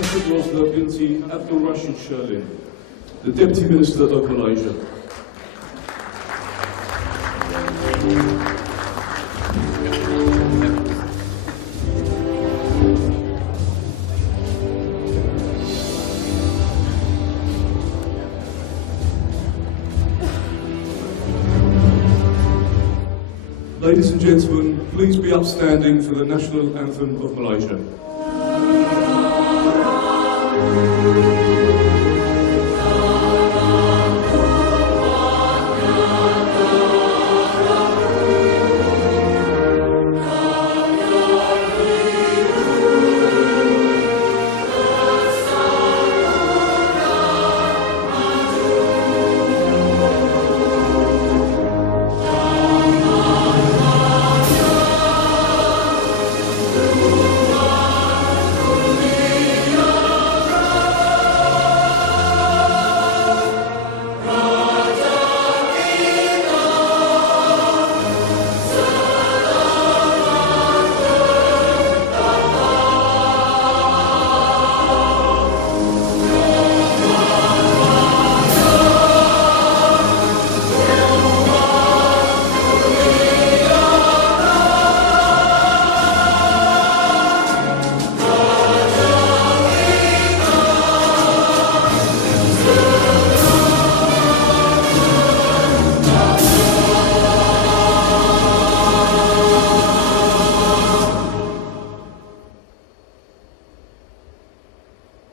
Rosa binti Abdul Rashid Sherlin, the Deputy Minister of Malaysia. Ladies and gentlemen, please be upstanding for the national anthem of Malaysia.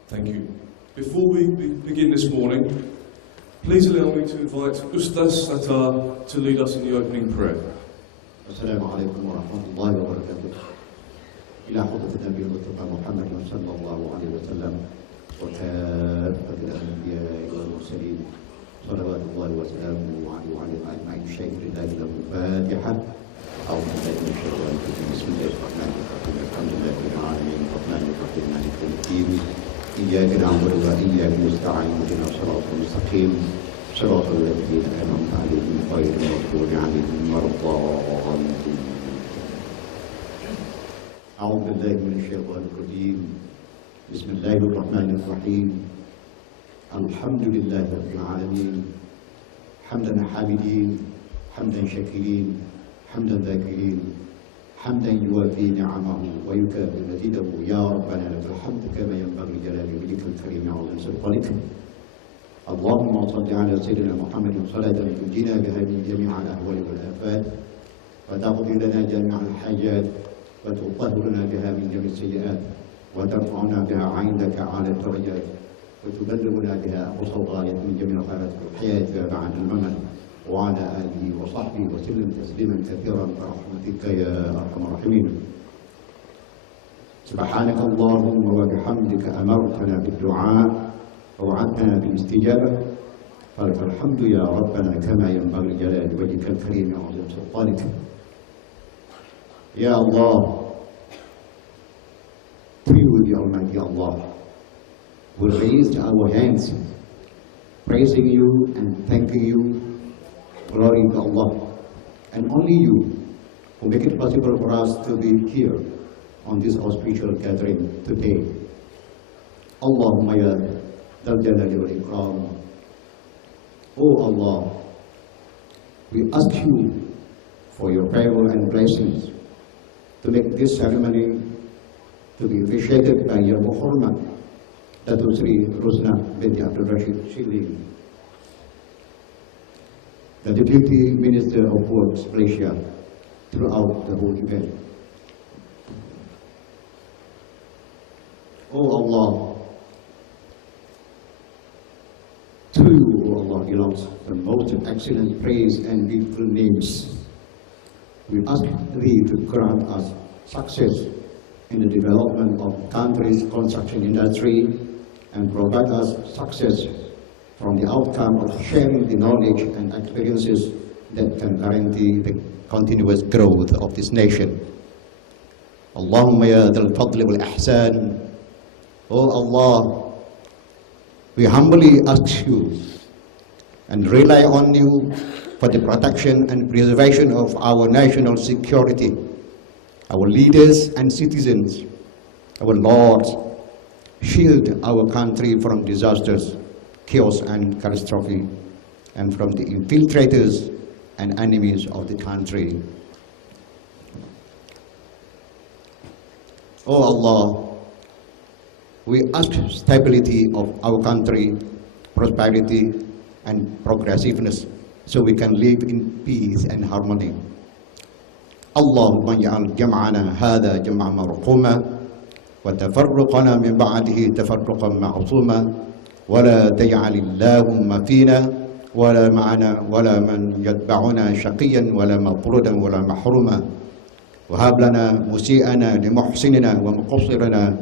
Thank you. Before we begin this morning, please allow me to invite Ustaz Sattar to lead us in the opening prayer. Assalamu alaikum wa rahmatullahi wa barakatuh. Ila hadrati Nabi Mustafa Muhammad sallallahu alaihi wasallam wa kafat al-anbiya wal mursalin salawatullahi wa salamuhu alaihi wa ala ajma'in. Shaykhina lahu Fatiha. أعوذ بالله من الشيطان الرجيم. بسم الله الرحمن الرحيم. الحمد لله رب العالمين الرحمن الرحيم مالك يوم الدين. إياك نعبد وإياك نستعين اهدنا الصراط المستقيم صراط الذين أنعمت عليهم غير المغضوب عليهم ولا الضالين. أعوذ بالله من الشيطان الرجيم. بسم الله الرحمن الرحيم. الحمد لله رب العالمين حمدا حامدين حمدا شاكرين حمدا ذاكرين حمدا يوافي نعمه ويكافئ مزيده. يا ربنا لك الحمد كما ينبغي لجلال وجهك الكريم وعظيم سلطانك. اللهم صل على سيدنا محمد صلاة تنجينا بها من جميع الاهوال والافات وتقضي لنا جميع الحاجات وتطهرنا بها من جميع السيئات وترفعنا بها عندك على الدرجات وتبلغنا بها اقصى الغايات من جميع الخيرات في الحياه بعد الممات. وعلى آله وصحبه وسلم تسليما كثيرا برحمتك يا أرحم الراحمين. سبحانك اللهم وبحمدك أمرتنا بالدعاء ووعدتنا بالاستجابة فلك الحمد يا ربنا كما ينبغي جلال وجهك الكريم وعظيم سلطانك. يا الله, through the Almighty Allah, we raised our hands praising you and thanking you. Glory to Allah, and only you who make it possible for us to be here on this auspicious gathering today. Allahumma ya Dhal Jalali wal Ikram. Oh Allah, we ask you for your favor and blessings to make this ceremony to be officiated by Your Muhammad, Datuk Sri Rosna binti Abdul Rashid Sherlin, the Deputy Minister of Works, Malaysia, throughout the whole event. Oh Allah, to you, O Allah, belongs the most excellent praise and beautiful names. We ask Thee to grant us success in the development of country's construction industry and provide us success from the outcome of sharing the knowledge and experiences that can guarantee the continuous growth of this nation. Allahumma ya dhal fadli wal ihsan. Oh Allah, we humbly ask you and rely on you for the protection and preservation of our national security, our leaders and citizens, our Lord. shield our country from disasters, chaos and catastrophe, and from the infiltrators and enemies of the country. Oh Allah, we ask stability of our country, prosperity and progressiveness, so we can live in peace and harmony. Allahumma ja'al jam'ana hadha jam'a marhuma wa tafarruqana min ba'dihi tafarruqan ma'suma wa la taj'al Allahumma fina wa la ma'ana wa la man yatba'una shaqiyan wa la mafrudan wa la mahruma wa hab lana musi'ana li muhsinina wa muqassirina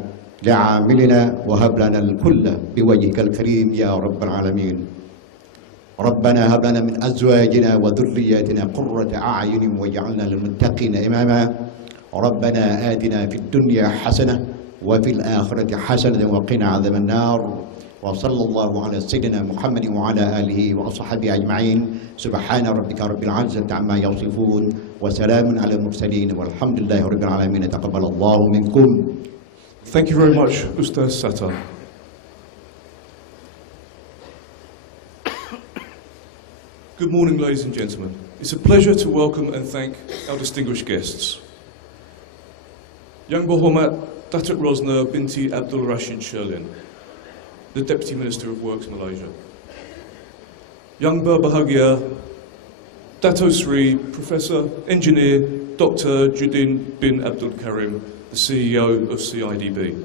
li'amilina wa hab lana al-kulla biwajhikal karim ya rabbal alamin. ربنا هب لنا من أزواجنا وذرياتنا قرة أعين واجعلنا للمتقين إماما ربنا آتنا في الدنيا حسنة وفي الآخرة حسنة وقنا عذاب النار وصلى الله على سيدنا محمد وعلى آله وأصحابه أجمعين سبحان ربك رب العزة عما يصفون وسلام على المرسلين والحمد لله رب العالمين تقبل الله منكم. Thank you very much, Ustaz Sattar. Good morning, ladies and gentlemen. It's a pleasure to welcome and thank our distinguished guests. Yang Berhormat Datuk Rosnah binti Abdul Rashid Sherlin, the Deputy Minister of Works, Malaysia. Yang Berbahagia Dato Sri Professor Engineer Dr. Judin bin Abdul Karim, the CEO of CIDB.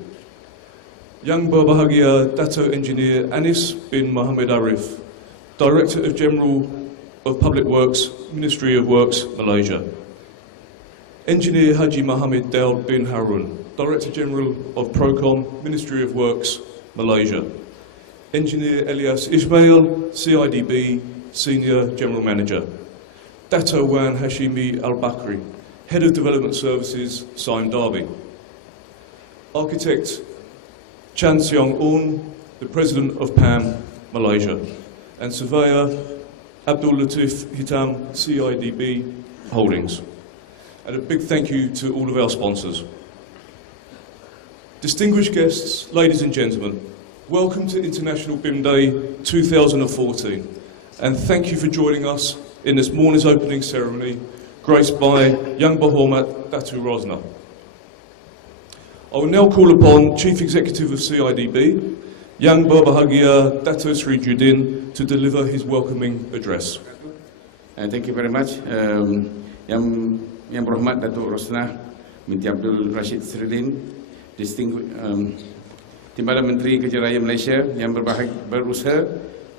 Yang Berbahagia Dato Engineer Anis bin Muhammad Arif, Director General of Public Works, Ministry of Works, Malaysia. Engineer Haji Mohammed Daud bin Harun, Director General of Procom, Ministry of Works, Malaysia. Engineer Elias Ismail, CIDB, Senior General Manager. Dato Wan Hashimi Al-Bakri, Head of Development Services, Sime Darby. Architect Chan Seong Un, the President of PAM, Malaysia. And Surveyor Abdul Latif Hitam, CIDB Holdings. And a big thank you to all of our sponsors. Distinguished guests, ladies and gentlemen, welcome to International BIM Day 2014. And thank you for joining us in this morning's opening ceremony, graced by Yang Berhormat Datuk Rosnah. I will now call upon Chief Executive of CIDB, Yang Berbahagia Dato Sri Judin, to deliver his welcoming address. Thank you very much. Yang Berhormat Datuk Rosnah binti Abdul Rashid Sherlin, Timbalan Menteri Kerja Raya Malaysia yang berusaha,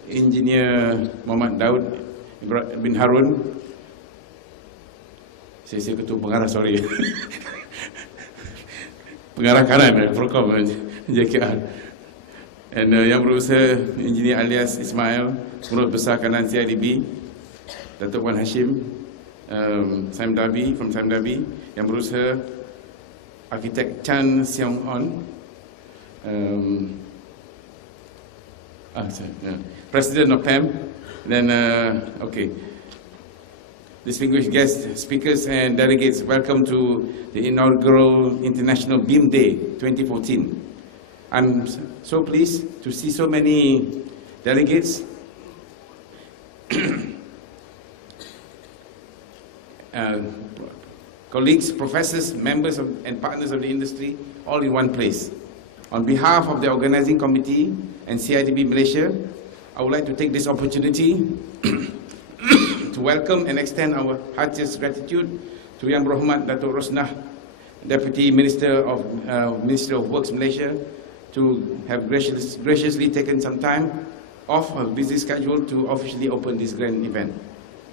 Engineer Muhammad Daud bin Harun, saya ketua pengarah, sorry, pengarah kanan, Procom, JKR. And yang berusaha, Engineer Elias Ismail, Pengurus Besar Kanan CIDB, Datuk Wan Hashim, Sime Darby, from Sime Darby, yang berusaha, Architect Chan Seong Un, President of PAM, then, okay. Distinguished guests, speakers and delegates, welcome to the inaugural International BIM Day 2014. I'm so pleased to see so many delegates, colleagues, professors, members and partners of the industry, all in one place. On behalf of the organizing committee and CIDB Malaysia, I would like to take this opportunity to welcome and extend our heartiest gratitude to Yang Berhormat Datuk Rosnah, Deputy Minister of Ministry of Works Malaysia, to have graciously taken some time off her busy schedule to officially open this grand event.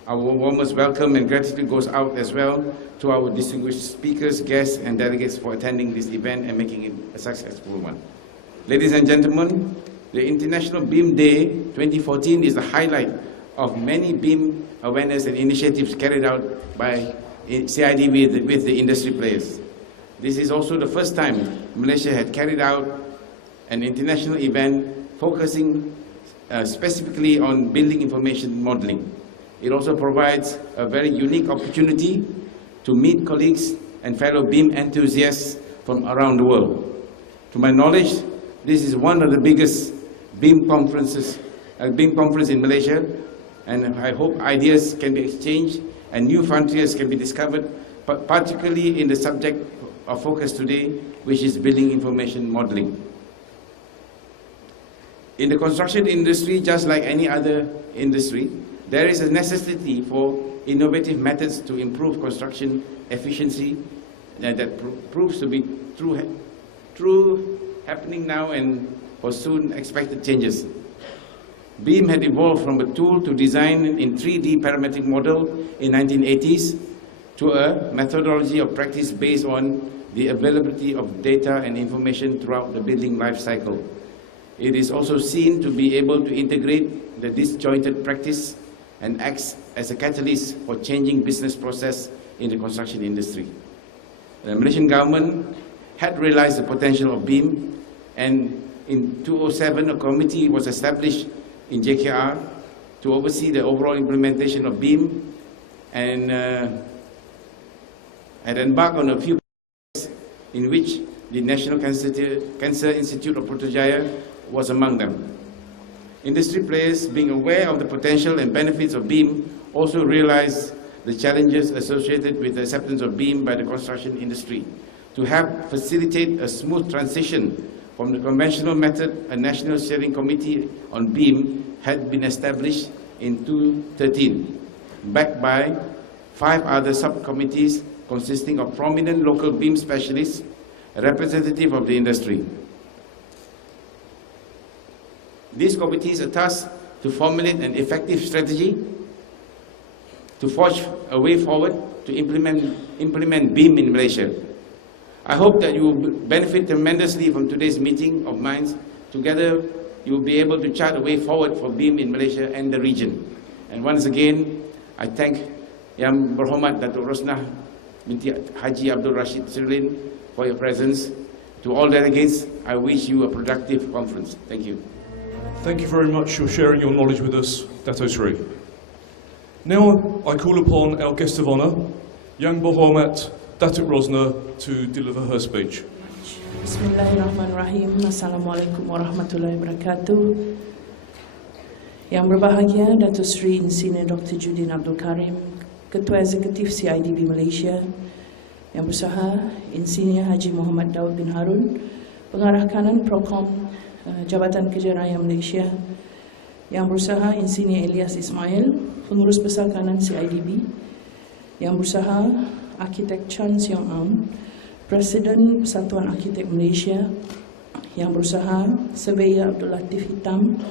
Our warmest welcome and gratitude goes out as well to our distinguished speakers, guests and delegates for attending this event and making it a successful one. Ladies and gentlemen, the International BIM Day 2014 is the highlight of many BIM awareness and initiatives carried out by CIDB with the industry players. This is also the first time Malaysia had carried out an international event focusing specifically on building information modeling. It also provides a very unique opportunity to meet colleagues and fellow BIM enthusiasts from around the world. To my knowledge, This is one of the biggest BIM conference in Malaysia, and I hope ideas can be exchanged and new frontiers can be discovered, but particularly in the subject of focus today, which is building information modeling. In the construction industry, just like any other industry, there is a necessity for innovative methods to improve construction efficiency that proves to be true happening now and for soon expected changes. BIM had evolved from a tool to design in 3D parametric model in 1980s to a methodology of practice based on the availability of data and information throughout the building life cycle. It is also seen to be able to integrate the disjointed practice and acts as a catalyst for changing business process in the construction industry. The Malaysian government had realized the potential of BIM, and in 2007 a committee was established in JKR to oversee the overall implementation of BIM, and had embarked on a few projects in which the National Cancer Institute of Putrajaya was among them. Industry players, being aware of the potential and benefits of BIM, also realized the challenges associated with the acceptance of BIM by the construction industry. To help facilitate a smooth transition from the conventional method, a National Steering Committee on BIM had been established in 2013, backed by 5 other subcommittees consisting of prominent local BIM specialists, a representative of the industry. These committees are tasked to formulate an effective strategy to forge a way forward to implement BIM in Malaysia. I hope that you will benefit tremendously from today's meeting of minds. Together, you will be able to chart a way forward for BIM in Malaysia and the region. And once again, I thank Yang Berhormat Datuk Rosnah binti Haji Abdul Rashid Sirlin for your presence. To all delegates, I wish you a productive conference. Thank you. Thank you very much for sharing your knowledge with us, Dato Sri. Now I call upon our guest of honour, Yang Berhormat Datuk Rosnah, to deliver her speech. Bismillahirrahmanirrahim. Assalamualaikum warahmatullahi wabarakatuh. Yang berbahagia Datuk Sri Insinyur Dr. Judin Abdul Karim, Ketua Eksekutif CIDB Malaysia, Yang Bersahar Insinyur Haji Muhammad Daud bin Harun, Pengarah Kanan Prokom Jabatan Kerja Raya Malaysia, Yang Bersahar Insinyur Ilyas Ismail, Pengurus Besar Kanan CIDB, Yang Bersahar Arkitek Chan Siong Am, Presiden Persatuan Arkitek Malaysia, Yang Bersahar Surveyor Abdul Latif Hitam,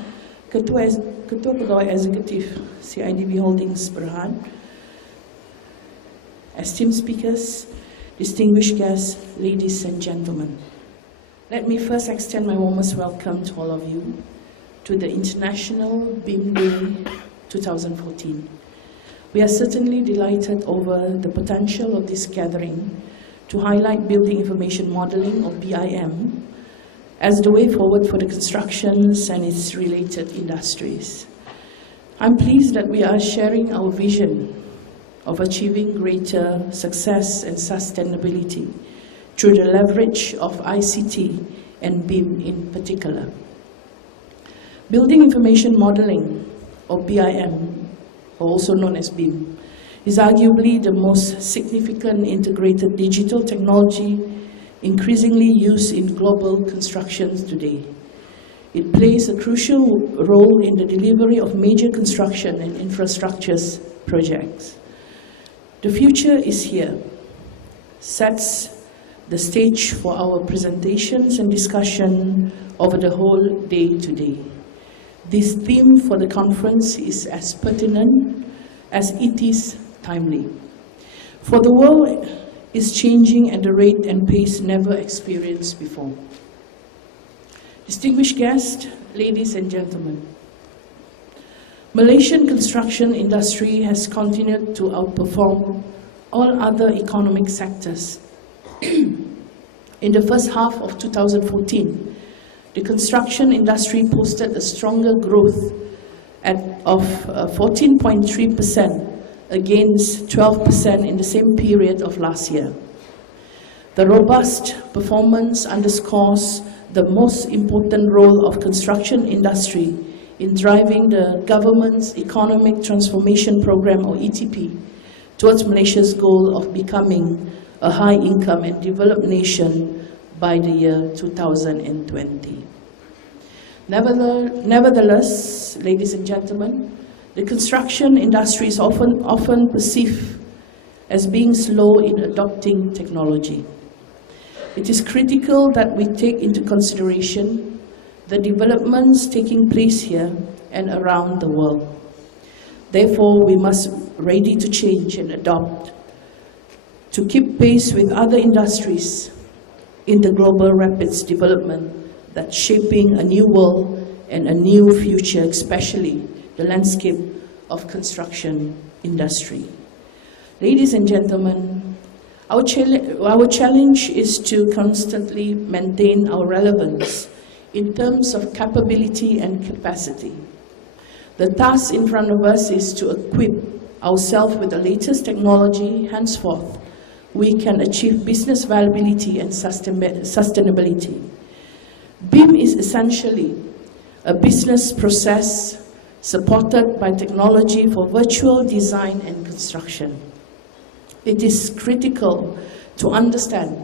Ketua Pegawai Eksekutif CIDB Holdings Berhad, esteemed speakers, distinguished guests, ladies and gentlemen. Let me first extend my warmest welcome to all of you to the International BIM Day 2014. We are certainly delighted over the potential of this gathering to highlight building information modeling, or BIM, as the way forward for the constructions and its related industries. I'm pleased that we are sharing our vision of achieving greater success and sustainability through the leverage of ICT and BIM in particular. Building information modeling, or BIM, also known as BIM, is arguably the most significant integrated digital technology increasingly used in global construction today. It plays a crucial role in the delivery of major construction and infrastructure projects. The future is here, sets the stage for our presentations and discussion over the whole day today. This theme for the conference is as pertinent as it is timely. For the world is changing at a rate and pace never experienced before. Distinguished guests, ladies and gentlemen, Malaysian construction industry has continued to outperform all other economic sectors. In the first half of 2014, the construction industry posted a stronger growth of 14.3% against 12% in the same period of last year. The robust performance underscores the most important role of construction industry in driving the government's Economic Transformation Program, or ETP, towards Malaysia's goal of becoming a high-income and developed nation by the year 2020. Nevertheless, ladies and gentlemen, the construction industry is often perceived as being slow in adopting technology. It is critical that we take into consideration the developments taking place here and around the world. Therefore, we must be ready to change and adopt to keep pace with other industries in the global rapids development that's shaping a new world and a new future, especially the landscape of construction industry. Ladies and gentlemen, our challenge is to constantly maintain our relevance in terms of capability and capacity. The task in front of us is to equip ourselves with the latest technology. Henceforth, we can achieve business viability and sustainability. BIM is essentially a business process supported by technology for virtual design and construction. It is critical to understand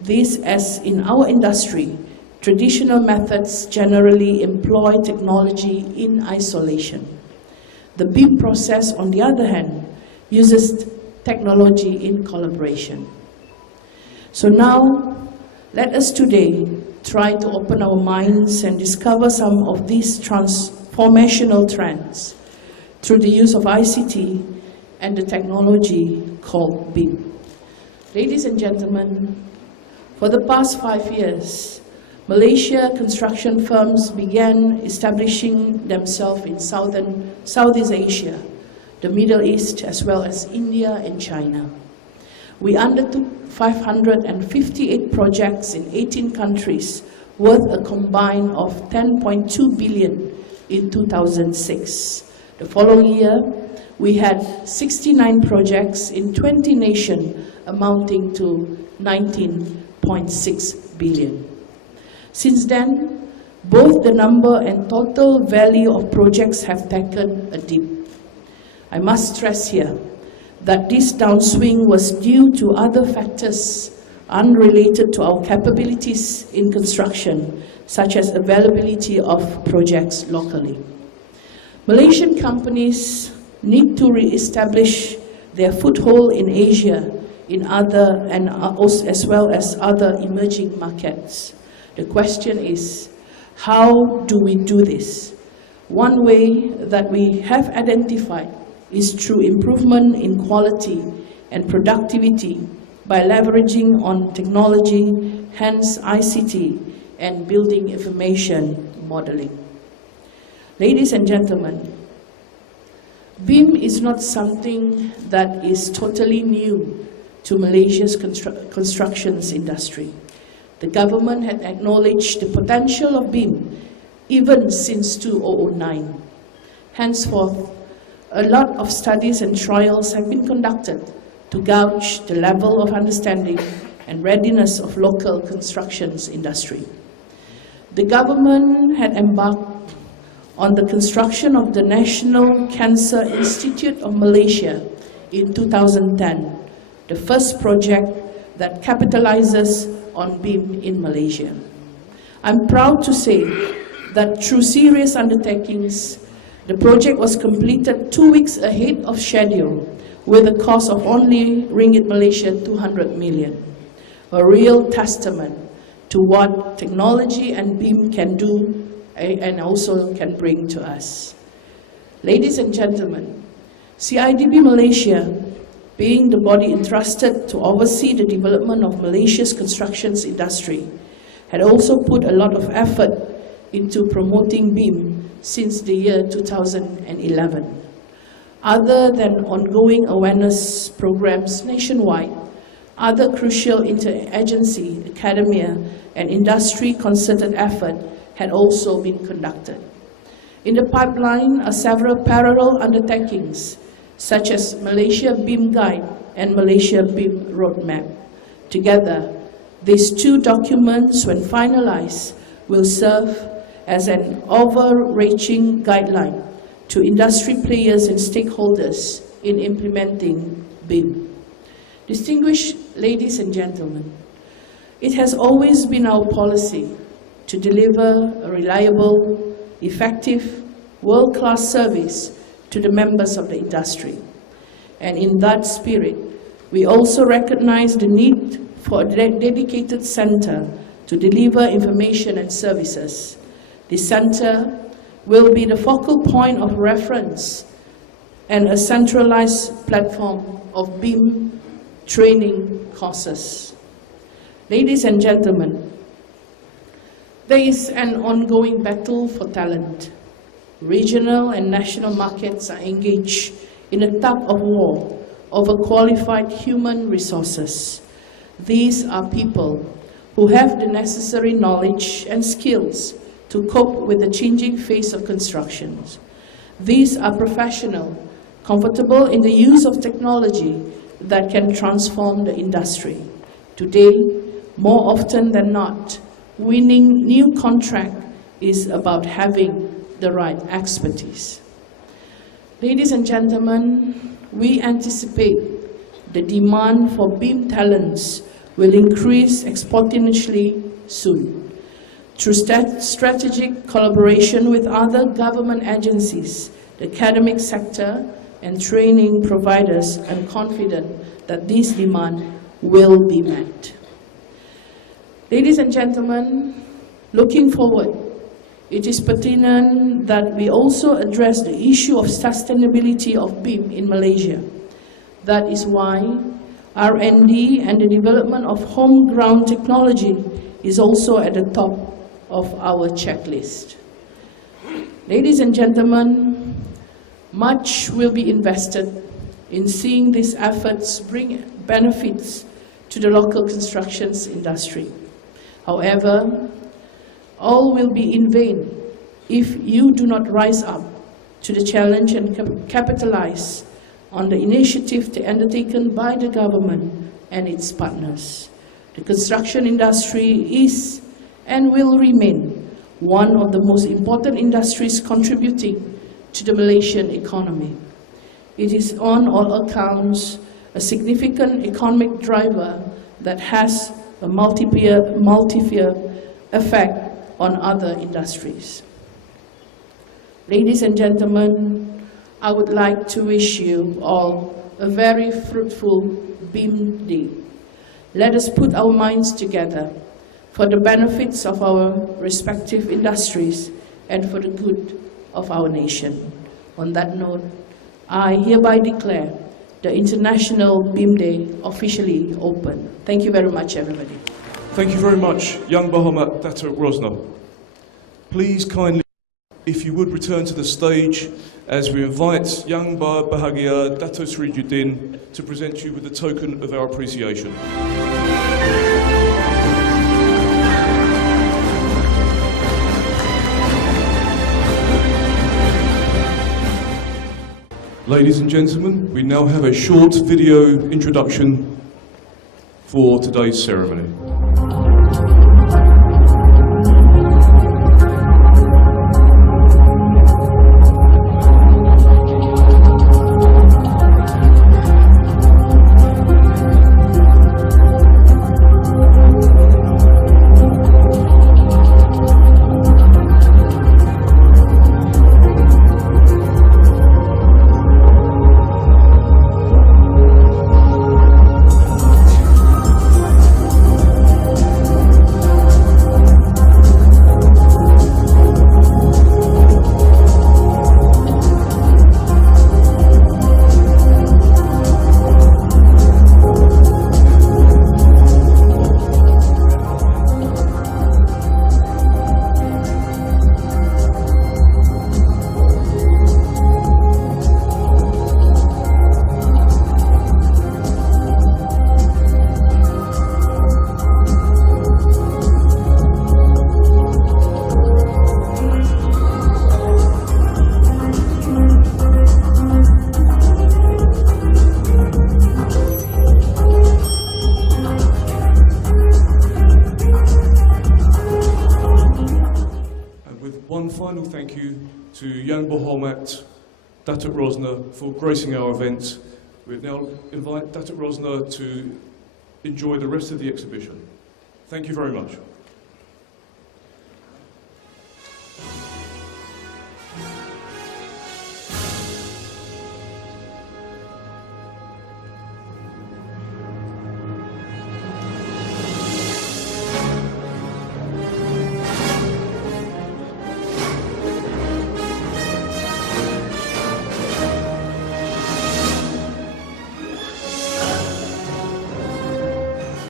this, as in our industry, traditional methods generally employ technology in isolation. The BIM process, on the other hand, uses technology in collaboration. So now, let us today try to open our minds and discover some of these transformational trends through the use of ICT and the technology called BIM. Ladies and gentlemen, for the past 5 years, Malaysia construction firms began establishing themselves in Southeast Asia, the Middle East, as well as India and China. We undertook 558 projects in 18 countries, worth a combined of 10.2 billion in 2006. The following year, we had 69 projects in 20 nations, amounting to 19.6 billion. Since then, both the number and total value of projects have taken a dip. I must stress here that this downswing was due to other factors unrelated to our capabilities in construction, such as availability of projects locally. Malaysian companies need to re-establish their foothold in Asia as well as other emerging markets. The question is, how do we do this? One way that we have identified is through improvement in quality and productivity by leveraging on technology, hence ICT, and building information modeling. Ladies and gentlemen, BIM is not something that is totally new to Malaysia's constructions industry. The government had acknowledged the potential of BIM even since 2009. Henceforth, a lot of studies and trials have been conducted to gauge the level of understanding and readiness of local constructions industry. The government had embarked on the construction of the National Cancer Institute of Malaysia in 2010, the first project that capitalizes on BIM in Malaysia. I'm proud to say that through serious undertakings, the project was completed 2 weeks ahead of schedule with a cost of only ringgit Malaysia 200 million, a real testament to what technology and BIM can do and also can bring to us. Ladies and gentlemen, CIDB Malaysia, being the body entrusted to oversee the development of Malaysia's constructions industry, had also put a lot of effort into promoting BIM since the year 2011. Other than ongoing awareness programs nationwide, other crucial interagency, academia, and industry concerted effort had also been conducted. In the pipeline are several parallel undertakings, such as Malaysia BIM Guide and Malaysia BIM Roadmap. Together, These two documents, when finalized, will serve as an overarching guideline to industry players and stakeholders in implementing BIM. Distinguished ladies and gentlemen, it has always been our policy to deliver a reliable, effective, world-class service to the members of the industry. And in that spirit, we also recognize the need for a dedicated center to deliver information and services. The center will be the focal point of reference and a centralized platform of BIM training courses. Ladies and gentlemen, there is an ongoing battle for talent. Regional and national markets are engaged in a tug of war over qualified human resources. These are people who have the necessary knowledge and skills to cope with the changing face of construction. These are professionals comfortable in the use of technology that can transform the industry. Today, more often than not, winning new contract is about having the right expertise. Ladies and gentlemen, we anticipate the demand for BIM talents will increase exponentially soon. Through strategic collaboration with other government agencies, the academic sector, and training providers, I'm confident that this demand will be met. Ladies and gentlemen, looking forward, it is pertinent that we also address the issue of sustainability of BIM in Malaysia. That is why R&D and the development of homegrown technology is also at the top of our checklist. Ladies and gentlemen, much will be invested in seeing these efforts bring benefits to the local constructions industry. However, all will be in vain if you do not rise up to the challenge and capitalize on the initiative undertaken by the government and its partners. The construction industry is and will remain one of the most important industries contributing to the Malaysian economy. It is on all accounts a significant economic driver that has a multiplier effect on other industries. Ladies and gentlemen, I would like to wish you all a very fruitful BIM Day. Let us put our minds together for the benefits of our respective industries and for the good of our nation. On that note, I hereby declare the International BIM Day officially open. Thank you very much, everybody. Thank you very much, Young Bahamat Dato' Rosno. Please kindly, if you would return to the stage as we invite Young Bahagia Dato' Sri Judin to present you with a token of our appreciation. Ladies and gentlemen, we now have a short video introduction for today's ceremony. one final thank you to Yang Berhormat Datuk Rosner for gracing our event. We now invite Datuk Rosner to enjoy the rest of the exhibition. Thank you very much.